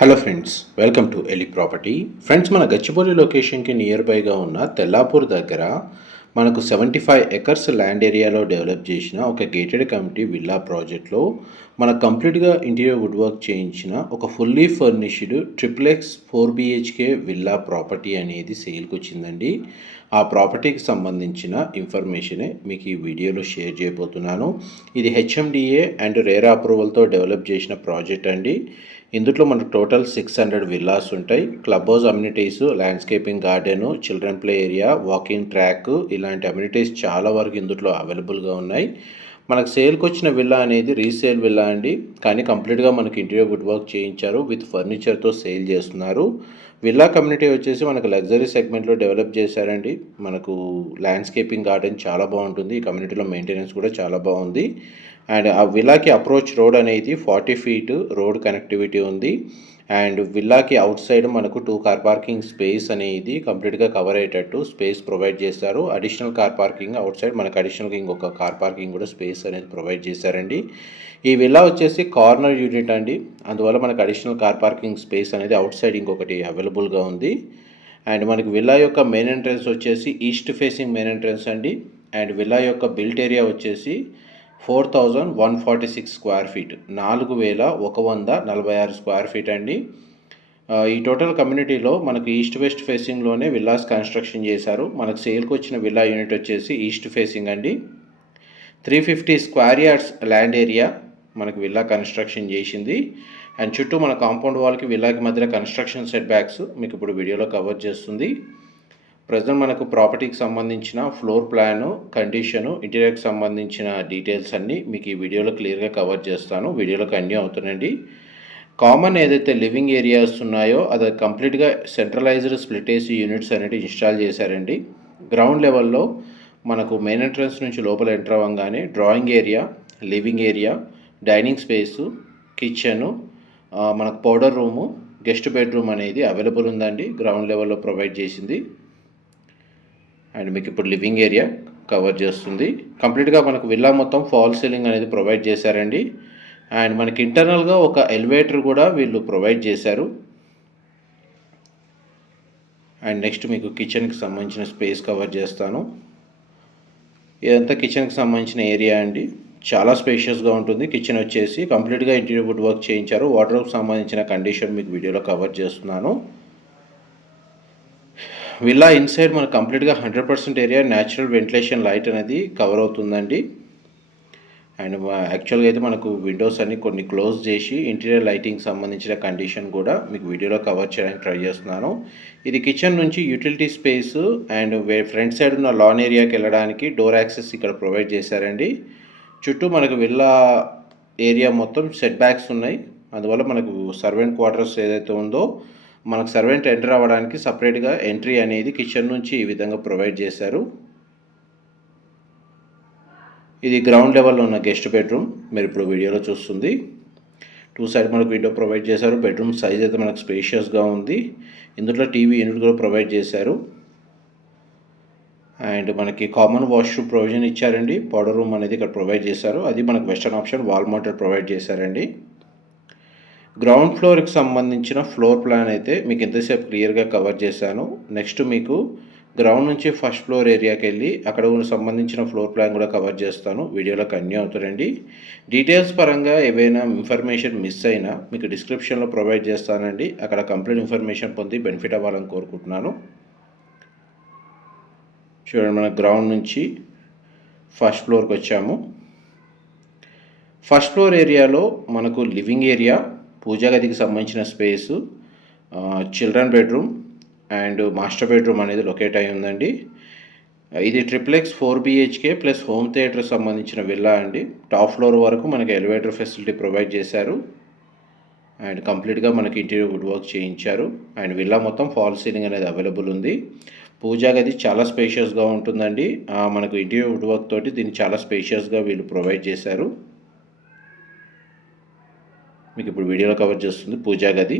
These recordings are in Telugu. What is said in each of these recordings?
హలో ఫ్రెండ్స్, వెల్కమ్ టు ఎలి ప్రాపర్టీ. ఫ్రెండ్స్, మన గచ్చిబౌలి లొకేషన్కి నియర్ బైగా ఉన్న తెల్లాపూర్ దగ్గర మనకు 75 ఎకర్స్ ల్యాండ్ ఏరియాలో డెవలప్ చేసిన ఒక గేటెడ్ కమ్యూనిటీ విల్లా ప్రాజెక్ట్లో మనకు కంప్లీట్గా ఇంటీరియర్ వుడ్ వర్క్ చేయించిన ఒక fully furnished triplex 4 BHK villa property అనేది సేల్కి వచ్చిందండి. ఆ ప్రాపర్టీకి సంబంధించిన ఇన్ఫర్మేషనే మీకు ఈ వీడియోలో షేర్ చేయబోతున్నాను. ఇది HMDA అండ్ రేరా అప్రూవల్తో డెవలప్ చేసిన ప్రాజెక్ట్ అండి. ఇందులో మనకు టోటల్ 600 విల్లాస్ ఉంటాయి. Club house amenities, landscaping garden, children play area, walking track ఇలాంటి అమ్యూనిటీస్ చాలా వరకు ఇందులో అవైలబుల్గా ఉన్నాయి. మనకు సేల్కి వచ్చిన విల్లా అనేది రీసేల్ విల్లా అండి, కానీ కంప్లీట్గా మనకి ఇంటీరియర్ వుడ్ వర్క్ చేయించారు, విత్ ఫర్నిచర్తో సేల్ చేస్తున్నారు. విల్లా కమ్యూనిటీ వచ్చేసి మనకు లగ్జరీ సెగ్మెంట్లో డెవలప్ చేశారండి. మనకు ల్యాండ్స్కేపింగ్ గార్డెన్ చాలా బాగుంటుంది. ఈ కమ్యూనిటీలో మెయింటెనెన్స్ కూడా చాలా బాగుంది. అండ్ ఆ విల్లాకి అప్రోచ్ రోడ్ అనేది 40 ఫీట్ రోడ్ కనెక్టివిటీ ఉంది. అండ్ విల్లాకి అవుట్ సైడ్ మనకు 2 కార్ పార్కింగ్ స్పేస్ అనేది కంప్లీట్గా కవర్ అయ్యేటట్టు స్పేస్ ప్రొవైడ్ చేశారు. Additional car parking out side మనకు అడిషనల్గా ఇంకొక కార్ పార్కింగ్ కూడా స్పేస్ అనేది ప్రొవైడ్ చేశారండి. ఈ విల్లా వచ్చేసి కార్నర్ యూనిట్ అండి, అందువల్ల మనకు అడిషనల్ కార్ పార్కింగ్ స్పేస్ అనేది అవుట్ సైడ్ ఇంకొకటి అవైలబుల్గా ఉంది. అండ్ మనకి విల్లా యొక్క మెయిన్ ఎంట్రన్స్ వచ్చేసి ఈస్ట్ ఫేసింగ్ మెయిన్ ఎంట్రన్స్ అండి. అండ్ విల్లా యొక్క బిల్ట్ ఏరియా వచ్చేసి 4146 స్క్వేర్ ఫీట్, 4146 స్క్వేర్ ఫీట్ అండి. ఈ టోటల్ కమ్యూనిటీలో మనకు ఈస్ట్ వెస్ట్ ఫేసింగ్లోనే విల్లాస్ కన్స్ట్రక్షన్ చేశారు. మనకు సేల్కి వచ్చిన విల్లా యూనిట్ వచ్చేసి ఈస్ట్ ఫేసింగ్ అండి. 350 స్క్వేర్ యార్డ్స్ ల్యాండ్ ఏరియా మనకు విల్లా కన్స్ట్రక్షన్ చేసింది. అండ్ చుట్టూ మన కాంపౌండ్ వాల్కి విల్లాకి మధ్యలో కన్స్ట్రక్షన్ సెట్ బ్యాక్స్ మీకు ఇప్పుడు వీడియోలో కవర్ చేస్తుంది. ప్రజెంట్ మనకు ప్రాపర్టీకి సంబంధించిన ఫ్లోర్ ప్లాను, కండిషను, ఇంటీరియర్కి సంబంధించిన డీటెయిల్స్ అన్నీ మీకు ఈ వీడియోలో క్లియర్గా కవర్ చేస్తాను. వీడియోలో కంటిన్యూ అవుతుందండి. కామన్ ఏదైతే లివింగ్ ఏరియాస్ ఉన్నాయో అది కంప్లీట్గా సెంట్రలైజ్డ్ స్ప్లిట్ ఏసీ యూనిట్స్ అనేవి ఇన్స్టాల్ చేశారండి. గ్రౌండ్ లెవెల్లో మనకు మెయిన్ ఎంట్రన్స్ నుంచి లోపల ఎంటర్ అవ్వగానే drawing area, living area, dining space, kitchen, మనకు పౌడర్ రూము, గెస్ట్ బెడ్రూమ్ అనేది అవైలబుల్ ఉందండి. గ్రౌండ్ లెవెల్లో ప్రొవైడ్ చేసింది. అండ్ మీకు ఇప్పుడు లివింగ్ ఏరియా కవర్ చేస్తుంది. కంప్లీట్గా మనకు విల్లా మొత్తం ఫాల్ సీలింగ్ అనేది ప్రొవైడ్ చేశారండి. అండ్ మనకి ఇంటర్నల్గా ఒక ఎలివేటర్ కూడా వీళ్ళు ప్రొవైడ్ చేశారు. అండ్ నెక్స్ట్ మీకు కిచెన్కి సంబంధించిన స్పేస్ కవర్ చేస్తాను. ఇదంతా కిచెన్కి సంబంధించిన ఏరియా అండి. చాలా స్పేషియస్గా ఉంటుంది. కిచెన్ వచ్చేసి కంప్లీట్గా ఇంటీరియర్ వుడ్ వర్క్ చేయించారు. వార్డ్రోబ్కి సంబంధించిన కండిషన్ మీకు వీడియోలో కవర్ చేస్తున్నాను. విల్లా ఇన్సైడ్ మనకు కంప్లీట్గా 100% ఏరియా న్యాచురల్ వెంటిలేషన్ లైట్ అనేది కవర్ అవుతుందండి. అండ్ యాక్చువల్గా అయితే మనకు విండోస్ అన్ని కొన్ని క్లోజ్ చేసి ఇంటీరియర్ లైటింగ్ సంబంధించిన కండిషన్ కూడా మీకు వీడియోలో కవర్ చేయడానికి ట్రై చేస్తున్నాను. ఇది కిచెన్ నుంచి utility space and front side ఉన్న లాన్ ఏరియాకి వెళ్ళడానికి డోర్ యాక్సెస్ ఇక్కడ ప్రొవైడ్ చేశారండి. చుట్టూ మనకు విల్లా ఏరియా మొత్తం సెట్ బ్యాక్స్ ఉన్నాయి. అందువల్ల మనకు సర్వెంట్ క్వార్టర్స్ ఏదైతే ఉందో మనకు సర్వెంట్ ఎంటర్ అవ్వడానికి సపరేట్గా ఎంట్రీ అనేది కిచెన్ నుంచి ఈ విధంగా ప్రొవైడ్ చేశారు. ఇది గ్రౌండ్ లెవెల్లో ఉన్న గెస్ట్ బెడ్రూమ్ మీరు ఇప్పుడు వీడియోలో చూస్తుంది. 2 సైడ్ మనకు విండో ప్రొవైడ్ చేశారు. బెడ్రూమ్ సైజ్ అయితే మనకు స్పేషియస్గా ఉంది. ఇందులో టీవీ యూనిట్ కూడా ప్రొవైడ్ చేశారు. అండ్ మనకి కామన్ వాష్రూమ్ ప్రొవిజన్ ఇచ్చారండి. పౌడర్ రూమ్ అనేది ఇక్కడ ప్రొవైడ్ చేశారు. అది మనకు western option wall mounted provide చేశారండి. గ్రౌండ్ ఫ్లోర్కి సంబంధించిన ఫ్లోర్ ప్లాన్ అయితే మీకు ఎంతసేపు క్లియర్గా కవర్ చేశాను. నెక్స్ట్ మీకు గ్రౌండ్ నుంచి ఫస్ట్ ఫ్లోర్ ఏరియాకి వెళ్ళి అక్కడ సంబంధించిన ఫ్లోర్ ప్లాన్ కూడా కవర్ చేస్తాను. వీడియోలో కంటిన్యూ అవుతారండి. డీటెయిల్స్ పరంగా ఏవైనా ఇన్ఫర్మేషన్ మిస్ అయినా మీకు డిస్క్రిప్షన్లో ప్రొవైడ్ చేస్తానండి. అక్కడ కంప్లీట్ ఇన్ఫర్మేషన్ పొంది బెనిఫిట్ అవ్వాలని కోరుకుంటున్నాను. చూడండి, మన గ్రౌండ్ నుంచి ఫస్ట్ ఫ్లోర్కి వచ్చాము. ఫస్ట్ ఫ్లోర్ ఏరియాలో మనకు లివింగ్ ఏరియా, పూజా గదికి సంబంధించిన space, children bedroom and master bedroom అనేది లొకేట్ అయి ఉందండి. ఇది triplex 4 BHK plus home theatre సంబంధించిన విల్లా అండి. టాప్ ఫ్లోర్ వరకు మనకి ఎలివేటర్ ఫెసిలిటీ ప్రొవైడ్ చేశారు. అండ్ కంప్లీట్గా మనకి ఇంటీరియర్ వుడ్ వర్క్ చేయించారు. అండ్ విల్లా మొత్తం ఫాల్ సీలింగ్ అనేది అవైలబుల్ ఉంది. పూజా గది చాలా స్పేషియస్గా ఉంటుందండి. మనకు ఇంటీరియర్ వుడ్ వర్క్ తోటి దీన్ని చాలా స్పేషియస్గా వీళ్ళు ప్రొవైడ్ చేశారు. మీకు ఇప్పుడు వీడియోలో కవర్ చేస్తుంది పూజా గది.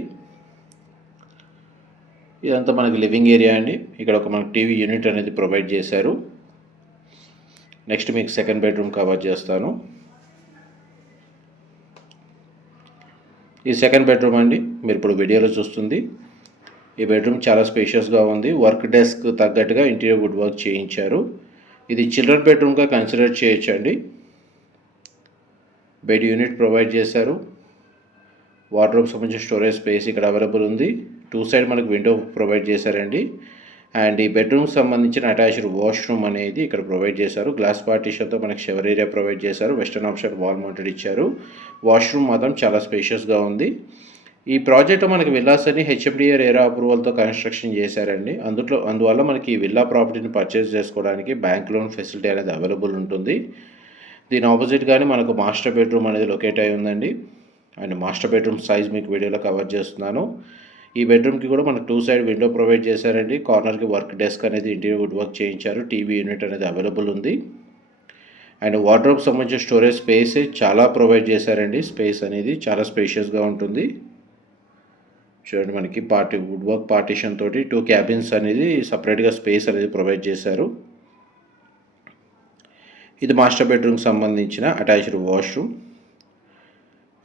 ఇదంతా మనకి లివింగ్ ఏరియా అండి. ఇక్కడ ఒక మనకి టీవీ యూనిట్ అనేది ప్రొవైడ్ చేశారు. నెక్స్ట్ మీకు సెకండ్ బెడ్రూమ్ కవర్ చేస్తాను. ఇది సెకండ్ బెడ్రూమ్ అండి, మీరు ఇప్పుడు వీడియోలో చూస్తుంది. ఈ బెడ్రూమ్ చాలా స్పేషియస్గా ఉంది. వర్క్ డెస్క్ తగ్గట్టుగా ఇంటీరియర్ వుడ్ వర్క్ చేయించారు. ఇది చిల్డ్రన్ బెడ్రూమ్గా కన్సిడర్ చేయొచ్చండి. బెడ్ యూనిట్ ప్రొవైడ్ చేశారు. వార్డ్రోబ్ సంబంధించిన స్టోరేజ్ స్పేస్ ఇక్కడ అవైలబుల్ ఉంది. 2 సైడ్ మనకు విండో ప్రొవైడ్ చేశారండి. అండ్ ఈ బెడ్రూమ్కి సంబంధించిన అటాచ్డ్ వాష్రూమ్ అనేది ఇక్కడ ప్రొవైడ్ చేశారు. గ్లాస్ పార్టీషన్తో మనకి షవర్ ఏరియా ప్రొవైడ్ చేశారు. వెస్టర్న్ ఆప్షన్ వాల్ మౌంటెడ్ ఇచ్చారు. వాష్రూమ్ మాత్రం చాలా స్పేషియస్గా ఉంది. ఈ ప్రాజెక్ట్ మనకి విల్లాస్ అని హెచ్ఎండిఏ రేరా అప్రూవల్తో కన్స్ట్రక్షన్ చేశారండి. అందువల్ల మనకి ఈ విల్లా ప్రాపర్టీని పర్చేస్ చేసుకోవడానికి బ్యాంక్ లోన్ ఫెసిలిటీ అనేది అవైలబుల్ ఉంటుంది. దీని ఆపోజిట్గానే మనకు మాస్టర్ బెడ్రూమ్ అనేది లొకేట్ అయి ఉందండి. అండ్ మాస్టర్ బెడ్రూమ్ సైజ్ మీకు వీడియోలో కవర్ చేస్తున్నాను. ఈ బెడ్రూమ్కి కూడా మనకు 2 సైడ్ విండో ప్రొవైడ్ చేశారండి. కార్నర్కి వర్క్ డెస్క్ అనేది ఇంటీరియర్ వుడ్ వర్క్ చేయించారు. టీవీ యూనిట్ అనేది అవైలబుల్ ఉంది. అండ్ వార్డ్రోబ్ సంబంధించిన స్టోరేజ్ స్పేస్ చాలా ప్రొవైడ్ చేశారండి. స్పేస్ అనేది చాలా స్పేషియస్గా ఉంటుంది. చూడండి, మనకి వుడ్ వర్క్ పార్టీషన్ తోటి 2 క్యాబిన్స్ అనేది సపరేట్గా స్పేస్ అనేది ప్రొవైడ్ చేశారు. ఇది మాస్టర్ బెడ్రూమ్కి సంబంధించిన అటాచ్డ్ వాష్రూమ్.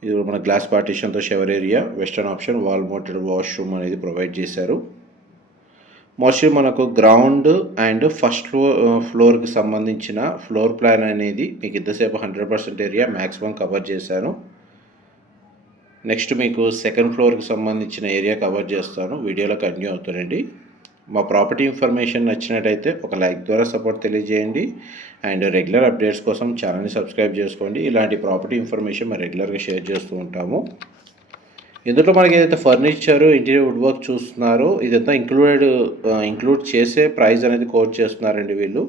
ఇది మన గ్లాస్ పార్టీషన్తో shower area, western option wall mounted washroom అనేది ప్రొవైడ్ చేశారు. మోస్ట్లీ మనకు గ్రౌండ్ అండ్ ఫస్ట్ ఫ్లోర్కి సంబంధించిన ఫ్లోర్ ప్లాన్ అనేది మీకు ఇంతసేపు 100% ఏరియా మ్యాక్సిమం కవర్ చేశాను. నెక్స్ట్ మీకు సెకండ్ ఫ్లోర్కి సంబంధించిన ఏరియా కవర్ చేస్తాను. వీడియోలో కంటిన్యూ అవుతానండి. మా ప్రాపర్టీ ఇన్ఫర్మేషన్ నచ్చినట్టయితే ఒక లైక్ ద్వారా సపోర్ట్ తెలియజేయండి. అండ్ రెగ్యులర్ అప్డేట్స్ కోసం ఛానల్ని సబ్స్క్రైబ్ చేసుకోండి. ఇలాంటి ప్రాపర్టీ ఇన్ఫర్మేషన్ మేము రెగ్యులర్గా షేర్ చేస్తూ ఉంటాము. ఇందులో మనకి ఏదైతే ఫర్నిచర్ ఇంటీరియర్ వుడ్ వర్క్ చూస్తున్నారో ఇదంతా ఇంక్లూడ్ చేసే ప్రైస్ అనేది కోట్ చేస్తున్నారండి వీళ్ళు.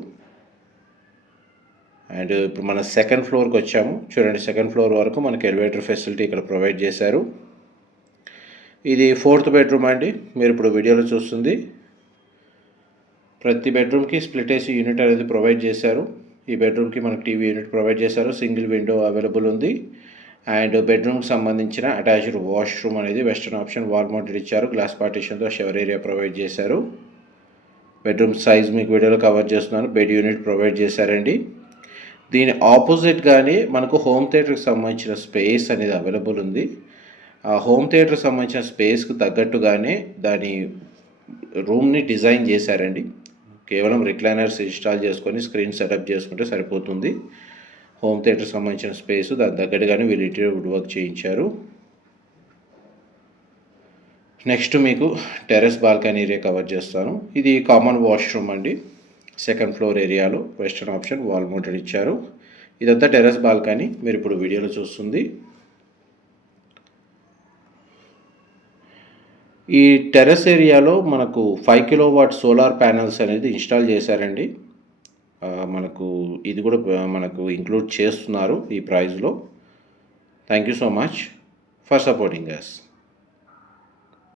అండ్ ఇప్పుడు మన సెకండ్ ఫ్లోర్కి వచ్చాము. చూడండి, సెకండ్ ఫ్లోర్ వరకు మనకి ఎలివేటర్ ఫెసిలిటీ ఇక్కడ ప్రొవైడ్ చేశారు. ఇది 4th బెడ్రూమ్ అండి, మీరు ఇప్పుడు వీడియోలో చూస్తుంది. ప్రతి బెడ్రూమ్కి స్ప్లిట్ ఏసీ యూనిట్ అనేది ప్రొవైడ్ చేశారు. ఈ బెడ్రూమ్కి మనకు టీవీ యూనిట్ ప్రొవైడ్ చేశారు. సింగిల్ విండో అవైలబుల్ ఉంది. అండ్ బెడ్రూమ్కి సంబంధించిన అటాచ్డ్ వాష్రూమ్ అనేది వెస్టర్న్ ఆప్షన్ వాల్ మౌంటెడ్ ఇచ్చారు. గ్లాస్ పార్టీషన్తో షవర్ ఏరియా ప్రొవైడ్ చేశారు. బెడ్రూమ్ సైజ్ మీకు వీడియోలో కవర్ చేస్తున్నాను. బెడ్ యూనిట్ ప్రొవైడ్ చేశారండి. దీని ఆపోజిట్గానే మనకు హోమ్ థియేటర్కి సంబంధించిన స్పేస్ అనేది అవైలబుల్ ఉంది. ఆ హోమ్ థియేటర్కి సంబంధించిన స్పేస్కి తగ్గట్టుగానే దాని రూమ్ని డిజైన్ చేశారండి. కేవలం రిక్లైనర్స్ ఇన్స్టాల్ చేసుకొని స్క్రీన్ సెటప్ చేసుకుంటే సరిపోతుంది. హోమ్ థియేటర్కి సంబంధించిన స్పేస్ దాని తగ్గట్టుగానే వీళ్ళు ఇంటీరియర్ వుడ్ వర్క్ చేయించారు. నెక్స్ట్ మీకు టెర్రస్ బాల్కనీ ఏరియా కవర్ చేస్తాను. ఇది కామన్ వాష్రూమ్ అండి. సెకండ్ ఫ్లోర్ ఏరియాలో వెస్టర్న్ ఆప్షన్ వాల్ మౌంటెడ్ ఇచ్చారు. ఇదంతా టెర్రస్ బాల్కనీ, మీరు ఇప్పుడు వీడియోలో చూస్తుంది. ఈ టెర్రస్ ఏరియాలో మనకు 5 కిలోవాట్ సోలార్ ప్యానల్స్ అనేది ఇన్స్టాల్ చేశారండి. మనకు ఇది కూడా మనకు ఇంక్లూడ్ చేస్తున్నారు ఈ ప్రైస్లో. Thank you so much for supporting us.